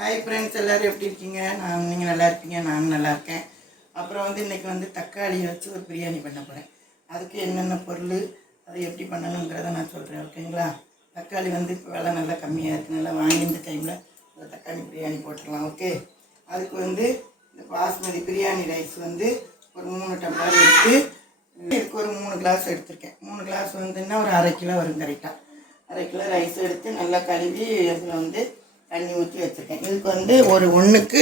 Hi friends, எல்லோரும் எப்படி இருக்கீங்க? நீங்கள் நல்லா இருப்பீங்க, நானும் நல்லா இருக்கேன். அப்புறம் இன்றைக்கி தக்காளியை வச்சு ஒரு பிரியாணி பண்ண போகிறேன். அதுக்கு என்னென்ன பொருள், அதை எப்படி பண்ணணுங்கிறத நான் சொல்கிறேன். ஓகேங்களா? தக்காளி இப்போ விலை நல்லா கம்மியாக இருக்குது. நல்லா வாங்கி இந்த டைமில் ஒரு தக்காளி பிரியாணி போட்டுடலாம். ஓகே. அதுக்கு இந்த பாஸ்மதி பிரியாணி ரைஸ் ஒரு 3 டம்ளர் எடுத்து இதுக்கு ஒரு 3 கிளாஸ் எடுத்திருக்கேன். 3 கிளாஸ் ஒரு அரை கிலோ வரும் கரெக்டாக. அரை கிலோ ரைஸ் எடுத்து நல்லா கழுவி அதில் தண்ணி ஊற்றி வச்சுருக்கேன். இதுக்கு ஒன்றுக்கு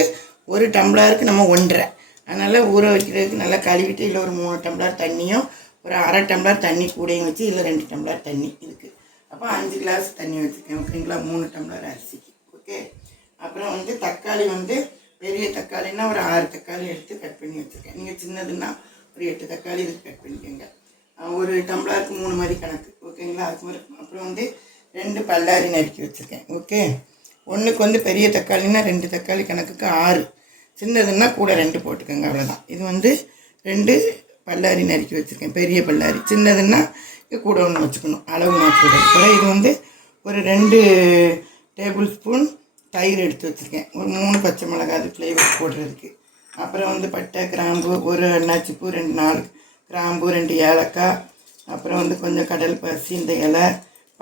ஒரு டம்ளருக்கு நம்ம 1.5. அதனால் ஊற வைக்கிறதுக்கு நல்லா கழுவிட்டு இல்லை ஒரு 3 டம்ளர் தண்ணியும் ஒரு அரை டம்ளர் தண்ணி கூடையும் வச்சு இல்லை 2 டம்ளர் தண்ணி இதுக்கு. அப்போ 5 கிளாஸ் தண்ணி வச்சுருக்கேன். ஓகேங்களா? 3 டம்ளர் அரிசிக்கு. ஓகே. அப்புறம் தக்காளி பெரிய தக்காளின்னா ஒரு 6 தக்காளி எடுத்து கட் பண்ணி வச்சுருக்கேன். நீங்கள் சின்னதுன்னா ஒரு 8 தக்காளி இதுக்கு கட் பண்ணிக்கோங்க. ஒரு டம்ளருக்கு 3 மாதிரி கணக்கு. ஓகேங்களா? அதுக்கு அப்புறம் 2 பல்லாரி நறுக்கி வச்சுருக்கேன். ஓகே. ஒன்றுக்கு பெரிய தக்காளின்னா 2 தக்காளி கணக்குக்கு 6, சின்னதுன்னா கூட 2 போட்டுக்கோங்க. அவ்வளோதான். இது 2 பல்லாரி நறுக்கி வச்சுருக்கேன், பெரிய பல்லாரி. சின்னதுன்னா கூட ஒன்று வச்சுக்கணும், அளவு மாற்றி. அப்புறம் இது ஒரு 2 டேபிள் ஸ்பூன் தயிர் எடுத்து வச்சுருக்கேன். ஒரு 3 பச்சை மிளகாய் அது ஃப்ளேவர் போடுறதுக்கு. அப்புறம் பட்டை, கிராம்பு, ஒரு அன்னாச்சிப்பூ, 4 கிராம்பு, 2 ஏலக்காய், அப்புறம் கொஞ்சம் கடல் பருத்தி, இந்த இலை.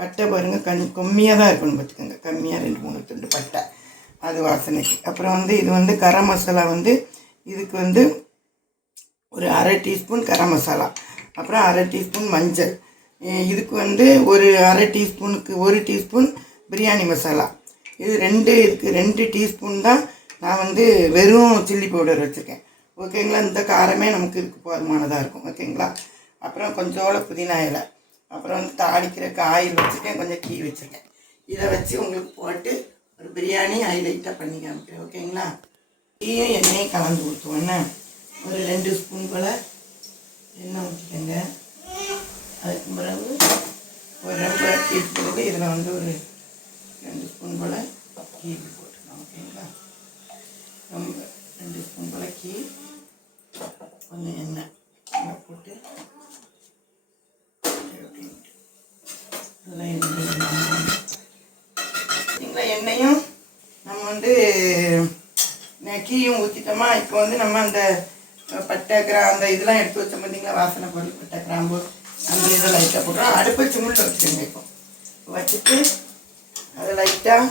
பட்டை பாருங்கள், கம்மியாக தான் இருக்கணும் பார்த்துக்கோங்க. கம்மியாக 2-3 துண்டு பட்டை, அது வாசனைக்கு. அப்புறம் இது கரம் மசாலா இதுக்கு ஒரு அரை டீஸ்பூன் கரம் மசாலா. அப்புறம் அரை டீஸ்பூன் மஞ்சள். இதுக்கு ஒரு அரை டீஸ்பூனுக்கு 1 டீஸ்பூன் பிரியாணி மசாலா. இது 2 டீஸ்பூன் தான் நான் வெறும் சில்லி பவுடர் வச்சுருக்கேன். ஓகேங்களா? இந்த காரமே நமக்கு இதுக்கு போதுமானதாக இருக்கும். ஓகேங்களா? அப்புறம் கொஞ்சோட புதினா இலை. அப்புறம் தாளிக்கிறதுக்கு ஆயில் வச்சுருக்கேன், கொஞ்சம் கீ வச்சுருக்கேன். இதை வச்சு உங்களுக்கு போட்டு ஒரு பிரியாணி ஹைலைட்டாக பண்ணி காமிக்கிறேன். ஓகேங்களா? கீயும் எண்ணெயும் கலந்து ஊற்றுவோன்னு ஒரு 2 ஸ்பூன் போல் எண்ணெய் ஊற்றிக்கோங்க. அதுக்கு பிறகு ஒரு 2 டீஸ்பூனுக்கு இதில் ஒரு 2 ஸ்பூன் போல் கீ போட்டுக்கலாம். ஓகேங்களா? 2 ஸ்பூன் போல் கீ, கொஞ்சம் எண்ணெய் போட்டு எண்ணெயும் நம்ம கீயும் ஊற்றிட்டோமா. இப்போ நம்ம அந்த பட்டை அந்த இதெல்லாம் எடுத்து வச்சோம் பார்த்தீங்களா, வாசனை பொருள், பட்டை, கிராம்பு, அந்த இதை லைட்டாக போட்டுறோம். அடுப்பை சிம்மில் வச்சுக்கோங்க. இப்போ வச்சுட்டு அதை லைட்டாக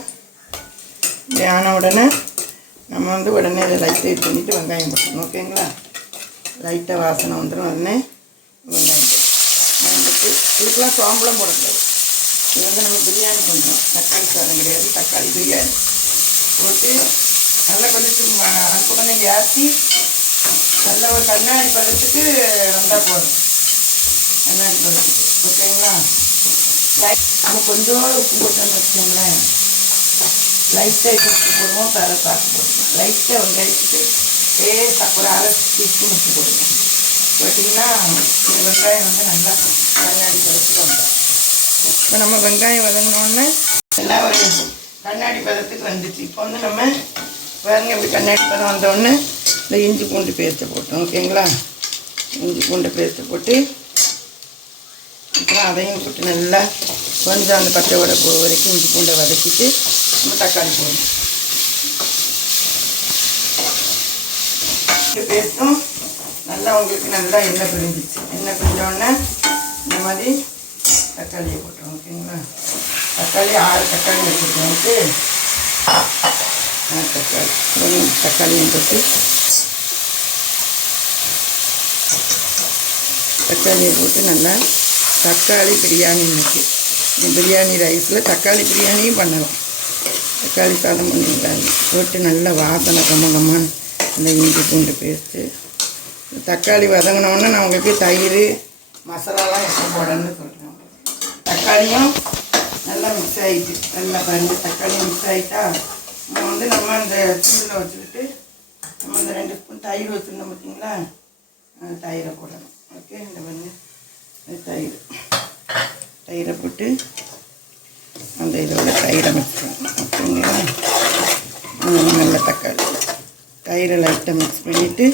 இப்படி ஆன உடனே நம்ம உடனே அதை லைட்டாக இது பண்ணிவிட்டு வெங்காயம் போட்டுக்கணும். ஓகேங்களா? லைட்டாக வாசனை வந்துடும். உடனே வெங்காயம் போட்டு இதுக்கெலாம் சோம்பலம் போடக்கூடாது. இது நம்ம பிரியாணி பண்ணுறோம், தக்காளி சாதம் கிடையாது, தக்காளி பிரியாணி. போட்டு நல்லா கொஞ்சம் அடுப்பு கொஞ்சம் ஏற்றி நல்ல ஒரு கண்ணாடி பதத்துக்கு வந்தால் போதும். கண்ணாடி பதத்துக்கு. ஓகேங்களா? நம்ம கொஞ்சோடு உப்பு போட்டோம்னு வச்சுக்கோங்களேன். லைட்டாக உப்பு போடுவோம், பார்த்து போடுவோம். லைட்டாக வெங்காயத்துக்கு டேஸ்ட்டாக ஒரு அரை டீஸ்பூன் உப்பு போடுவோம். போட்டிங்கன்னா இந்த வெங்காயம் நல்லா கண்ணாடி பதத்துக்கு வந்துடும். இப்போ நம்ம வெங்காயம் வதங்கினோடனே எல்லாம் ஒரு கண்ணாடி பதத்துக்கு வந்துச்சு. இப்போ நம்ம பாருங்க, இப்படி கண்ணாடி பதம் வந்தோடனே இந்த இஞ்சி பூண்டு பேஸ்ட்டை போட்டோம். ஓகேங்களா? இஞ்சி பூண்டு பேஸ்ட்டை போட்டு அப்புறம் அதையும் போட்டு நல்லா கொஞ்சம் அந்த பச்சை வடை போகிற வரைக்கும் இஞ்சி பூண்டை வதக்கிட்டு நம்ம தக்காளி போடணும். பேஸ்ட்டும் நல்லா உங்களுக்கு நல்லா எண்ணெய் பிரிஞ்சிச்சு. எண்ணெய் பிரிஞ்சோடனே இந்த மாதிரி தக்காளியை போட்டோம். ஓகேங்களா? தக்காளி 6 தக்காளி வச்சுருக்கோம். ஓகே. 6 தக்காளி தக்காளியும் போட்டு தக்காளியை போட்டு நல்லா தக்காளி பிரியாணி இன்னைக்கு பிரியாணி ரைஸில் தக்காளி பிரியாணியும் பண்ணலாம். தக்காளி சாதம் பண்ணிக்கலாம். போட்டு நல்லா வாசனை கம்மங்கம்மான்னு இந்த இஞ்சி பூண்டு பேஸ்ட்டு தக்காளி வதங்கினோடனே நான் உங்களுக்கு தயிர் மசாலாலாம் எப்போ போடணும்னு சொல்கிறேன். தக்காளியும் நல்லா மிக்ஸ் ஆகிட்டு நல்லா பாருங்கள், தக்காளி மிக்ஸ் ஆகிட்டா நம்ம அந்த சிம்மில் வச்சுக்கிட்டு நம்ம இந்த 2 ஸ்பூன் தயிர் வச்சுருந்தோம் பார்த்தீங்களா, அந்த தயிரை போடணும். ஓகே. இந்த தயிரை போட்டு அந்த இதோட தயிரை மிக்ஸ் பண்ணணும். ஓகேங்களா? நல்ல தக்காளி தயிரை லைட்டாக மிக்ஸ் பண்ணிவிட்டு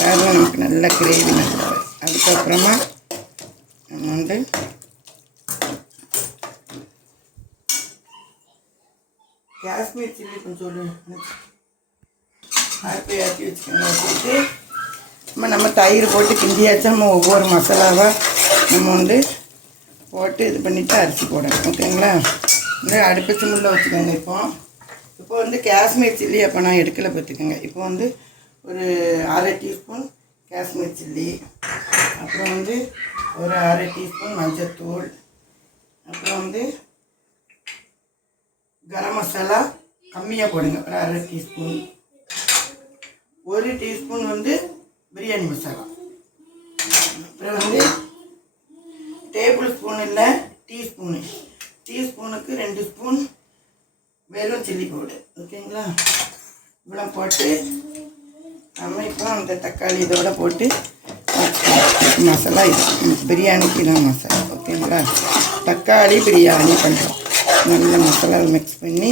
அதெல்லாம் நமக்கு நல்ல கிரேவி நல்லா வரும். அதுக்கப்புறமா நம்ம காஷ்மீர் சில்லி கொஞ்சம் சொல்லு. அடுப்பை ஏற்றி வச்சுக்கோங்க. வச்சுட்டு நம்ம தயிர் போட்டு கிண்டியாச்சும் நம்ம ஒவ்வொரு மசாலாவாக நம்ம வந்து போட்டு இது பண்ணிவிட்டு அரிசி போடணும். ஓகேங்களா? இந்த அடுப்பு சிம்மில் வச்சுக்கோங்க. இப்போ வந்து காஷ்மீர் சில்லி அப்போ நான் எடுக்கலை பார்த்துக்கோங்க. இப்போ வந்து ஒரு அரை டீஸ்பூன் காஷ்மீர் சில்லி, அப்புறம் வந்து ஒரு அரை டீஸ்பூன் மஞ்சள்தூள், அப்புறம் வந்து கரம் மசாலா கம்மியாக போடுங்க, ஒரு அரை டீஸ்பூன், ஒரு டீஸ்பூன் வந்து பிரியாணி மசாலா, அப்புறம் வந்து டேபிள் ஸ்பூன் இல்லை டீஸ்பூனுக்கு 2 ஸ்பூன் வெறும் சில்லி பவுடர். ஓகேங்களா? இவ்வளோ போட்டு நம்ம இப்போ அந்த தக்காளி இதோட போட்டு மசாலா இது பிரியாணிக்கு தான் மசாலா. ஓகேங்களா? தக்காளி பிரியாணி பண்ணுறோம். நல்ல மசாலா மிக்ஸ் பண்ணி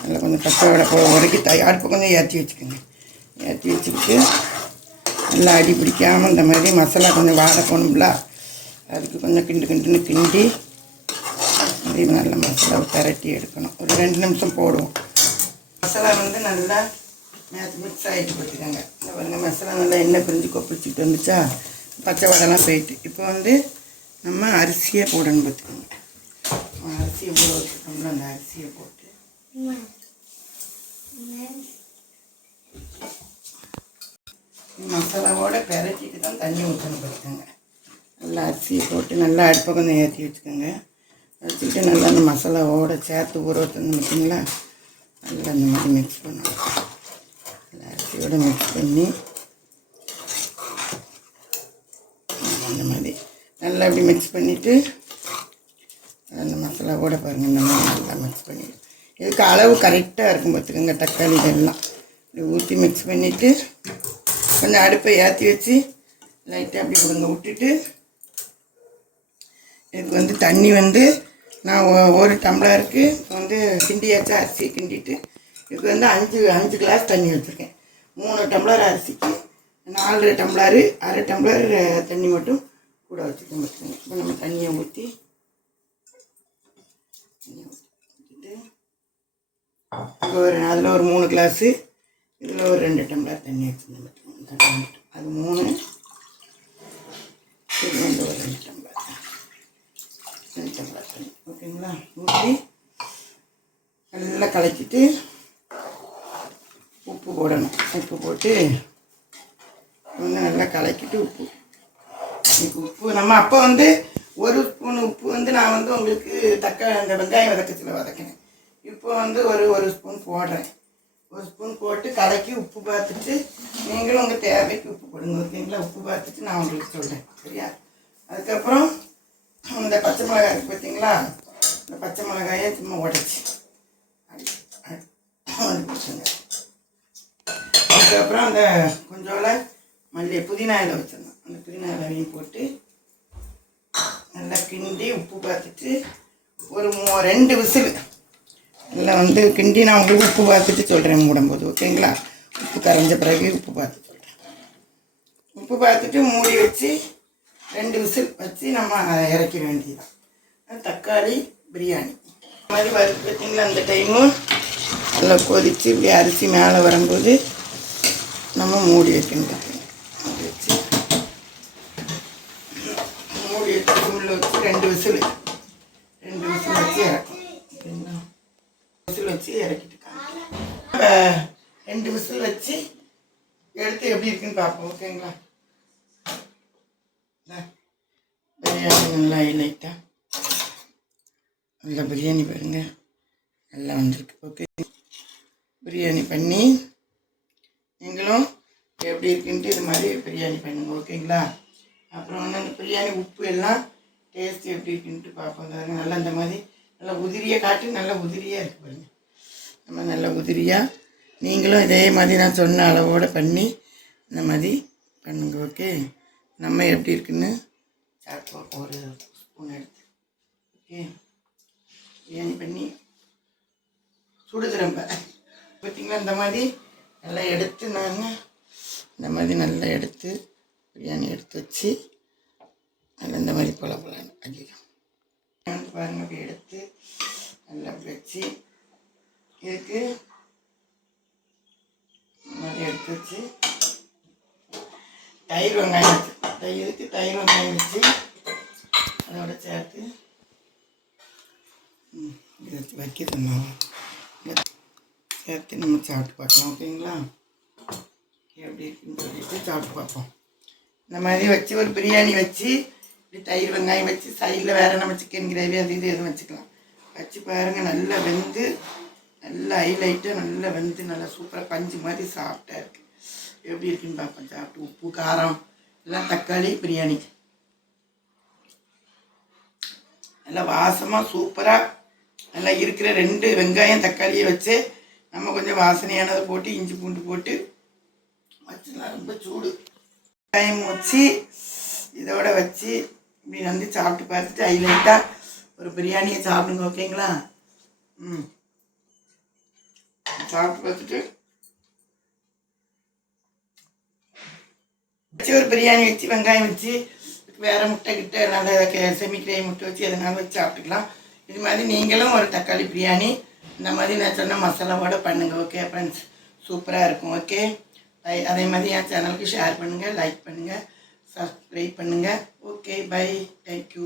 நல்லா கொஞ்சம் பச்சையோட உடக்கி அடுப்பு கொஞ்சம் ஏற்றி வச்சுக்கோங்க. ஏற்றி வச்சுக்கிட்டு நல்லா அடி பிடிக்காமல் இந்த மாதிரி மசாலா கொஞ்சம் வாட போகணும்ல, அதுக்கு கொஞ்சம் கிண்டுன்னு கிண்டி அதே நல்ல மசாலாவை பரட்டி எடுக்கணும். ஒரு 2 நிமிஷம் போடுவோம். மசாலா வந்து நல்லா மிக்ஸ் ஆகிட்டு பார்த்துக்கோங்க. இந்த பாருங்க மசாலா நல்லா எண்ணெய் பிரிஞ்சு கொப்பிச்சிட்டு வந்துச்சா, பச்சை வடைலாம் போயிட்டு. இப்போ வந்து நம்ம அரிசியை போடணும் பார்த்துக்கோங்க. அரிசியை ஊற வச்சுட்டோம்ல, அந்த அரிசியை போட்டு மசாலாவோட பெரட்டிட்டு தான் தண்ணி ஊற்றணும் பார்த்துக்கோங்க. நல்லா அரிசியை போட்டு நல்லா அடுப்பை கொஞ்சம் ஏற்றி வச்சுக்கோங்க. வச்சுக்கிட்டு நல்லா அந்த மசாலாவோடு சேர்த்து ஊற வச்சுருந்தோம் பார்த்தீங்களா, நல்லா அந்த மாதிரி மிக்ஸ் பண்ணணும். நல்லா அரிசியோடு மிக்ஸ் பண்ணி அந்த மாதிரி நல்லா அப்படி மிக்ஸ் பண்ணிவிட்டு அந்த மசாலாவோட பாருங்கள் இந்த மாதிரி நல்லா மிக்ஸ் பண்ணிவிட்டு இதுக்கு அளவு கரெக்டாக இருக்கும் பார்த்துக்கோங்க. தக்காளி இதெல்லாம் இப்படி ஊற்றி மிக்ஸ் பண்ணிவிட்டு கொஞ்சம் அடுப்பை ஏற்றி வச்சு லைட்டாக அப்படி கொடுங்க விட்டுட்டு, இதுக்கு வந்து தண்ணி வந்து நான் ஒரு டம்ளருக்கு வந்து கிண்டியாச்சும் அரிசி கிண்டிட்டு இதுக்கு வந்து 5 கிளாஸ் தண்ணி வச்சுருக்கேன். 3 டம்ளர் அரிசிக்கு 4 டம்ளரு, அரை டம்ளர் தண்ணி மட்டும் கூட வச்சுக்க வச்சுக்கோங்க. இப்போ நம்ம தண்ணியை ஊற்றிட்டு இப்போ அதில் ஒரு 3 கிளாஸு, இதில் ஒரு 2 டம்ளர் தண்ணி வச்சுருந்தேன். அது 3, இது வந்து ஒரு 2 டம்ளர் தண்ணி. ஓகேங்களா? ஊற்றி நல்லா கலக்கிட்டு உப்பு போடணும். உப்பு போட்டு நல்லா கலக்கிட்டு உப்பு நம்ம அப்போ வந்து 1 ஸ்பூன் உப்பு வந்து நான் வந்து உங்களுக்கு அந்த வெங்காயம் வதக்கத்தில் வதக்கினேன். இப்போ வந்து ஒரு ஸ்பூன் போடுறேன். 1 ஸ்பூன் போட்டு கலக்கி உப்பு பார்த்துட்டு நீங்களும் உங்கள் தேவைக்கு உப்பு போடுங்க. ஓகேங்களா? உப்பு பார்த்துட்டு நான் உங்களுக்கு சொல்கிறேன். சரியா? அதுக்கப்புறம் இந்த பச்சை மிளகாய் இருக்குது பார்த்தீங்களா, இந்த பச்சை மிளகாயை சும்மா உடச்சி கொடுத்துங்க. அதுக்கப்புறம் அந்த கொஞ்சோல புதினா இலை வச்சிடணும். அந்த புதினா இலையும் போட்டு நல்லா கிண்டி உப்பு பார்த்துட்டு ஒரு 2 விசில் நல்லா வந்து கிண்டி நான் உங்களுக்கு உப்பு பார்த்துட்டு சொல்கிறேன் மூடும்போது. ஓகேங்களா? உப்பு கரைஞ்ச பிறகு உப்பு பார்த்து சொல்கிறேன். உப்பு பார்த்துட்டு மூடி வச்சு 2 விசில் வச்சு நம்ம இறக்கிற வேண்டியதுதான். தக்காளி பிரியாணி இந்த மாதிரி வருது பார்த்தீங்களா. அந்த டைமும் நல்லா கொதித்து இப்படி அரிசி மேலே வரும்போது நம்ம மூடி வைக்கணும். மூடி வச்சு உள்ள வச்சு 2 விசில் வச்சு இறக்கும். ஓகேங்களா? விசில் வச்சு இறக்கிட்டு காமிக்கிறேன். 2 விசில் வச்சு எடுத்து எப்படி இருக்குன்னு பார்ப்போம். ஓகேங்களா? பிரியாணி நல்லா லைட்டாக நல்லா பிரியாணி பாருங்க நல்லா வந்திருக்கு. ஓகே, பிரியாணி பண்ணி நீங்களும் எப்படி இருக்குன்ட்டு இது மாதிரி பிரியாணி பண்ணுங்க. ஓகேங்களா? அப்புறம் வந்து அந்த பிரியாணி உப்பு எல்லாம் டேஸ்ட் எப்படி இருக்குன்ட்டு பார்ப்போம். நல்லா இந்த மாதிரி நல்லா உதிரியாக காட்டி நல்லா உதிரியாக இருக்குது பாருங்கள். நம்ம நல்லா உதிரியாக நீங்களும் இதே மாதிரி நான் சொன்ன அளவோடு பண்ணி இந்த மாதிரி பண்ணுங்க. ஓகே, நம்ம எப்படி இருக்குன்னு சாப்பிடுவோம். ஒரு ஸ்பூன் எடுத்து ஓகே பிரியாணி பண்ணி சுடுது ரொம்ப பார்த்திங்களா. இந்த மாதிரி நல்லா எடுத்து நான் இந்த மாதிரி நல்லா எடுத்து பிரியாணி எடுத்து வச்சு நல்லா இந்த மாதிரி போலான்னு அடிக்கும் பாருங்கள். அப்படி எடுத்து நல்லா அப்படி வச்சு இதுக்கு மாதிரி எடுத்து வச்சு தயிர் வெங்காயம் வச்சு இதுக்கு தயிர் வெங்காயம் வச்சு அதோட சேர்த்து இதை வைக்க சொன்னாங்க சேர்த்து நம்ம சாப்பிட்டு பார்க்கலாம். ஓகேங்களா? எப்படி இருக்குன்னு சொல்லிட்டு சாப்பிட்டு பார்ப்போம். இந்த மாதிரி வச்சு ஒரு பிரியாணி வச்சு இப்படி தயிர் வெங்காயம் வச்சு சைடில் வேறு நம்ம சிக்கன் கிரேவி அது இது எதுவும் வச்சுக்கலாம். வச்சு பாருங்கள், நல்லா வெந்து நல்லா ஹைலைட்டாக நல்லா வெந்து நல்லா சூப்பராக பஞ்சு மாதிரி சாப்பிட்டா இருக்குது. எப்படி இருக்குன்னு பார்ப்போம். சாப்பிட்டு உப்பு காரம் எல்லாம் தக்காளி பிரியாணி நல்லா வாசமாக சூப்பராக நல்லா இருக்கிற 2 வெங்காயம் தக்காளியை வச்சு நம்ம கொஞ்சம் வாசனையானதை போட்டு இஞ்சி பூண்டு போட்டு வச்சுலாம். ரொம்ப சூடு வெங்காயம் வச்சு இதோட வச்சு இப்படி வந்து சாப்பிட்டு பார்த்துட்டு ஹைலைட்டாக ஒரு பிரியாணியை சாப்பிடுங்க. ஓகேங்களா? சாப்பிட்டு பார்த்துட்டு வச்சு ஒரு பிரியாணி வச்சு வெங்காயம் வச்சு வேறு முட்டை கிட்ட நல்லா செமிக்கிரை முட்டை வச்சு எதனாலும் வச்சு சாப்பிட்டுக்கலாம். இது மாதிரி நீங்களும் ஒரு தக்காளி பிரியாணி இந்த மாதிரி நான் சொன்ன மசாலாவோட பண்ணுங்கள். ஓகே ஃப்ரெண்ட்ஸ், சூப்பராக இருக்கும். ஓகே, அதே மாதிரி என் சேனலுக்கு ஷேர் பண்ணுங்கள், லைக் பண்ணுங்கள், சப்ஸ்கிரைப் பண்ணுங்கள். Okay, bye, thank you.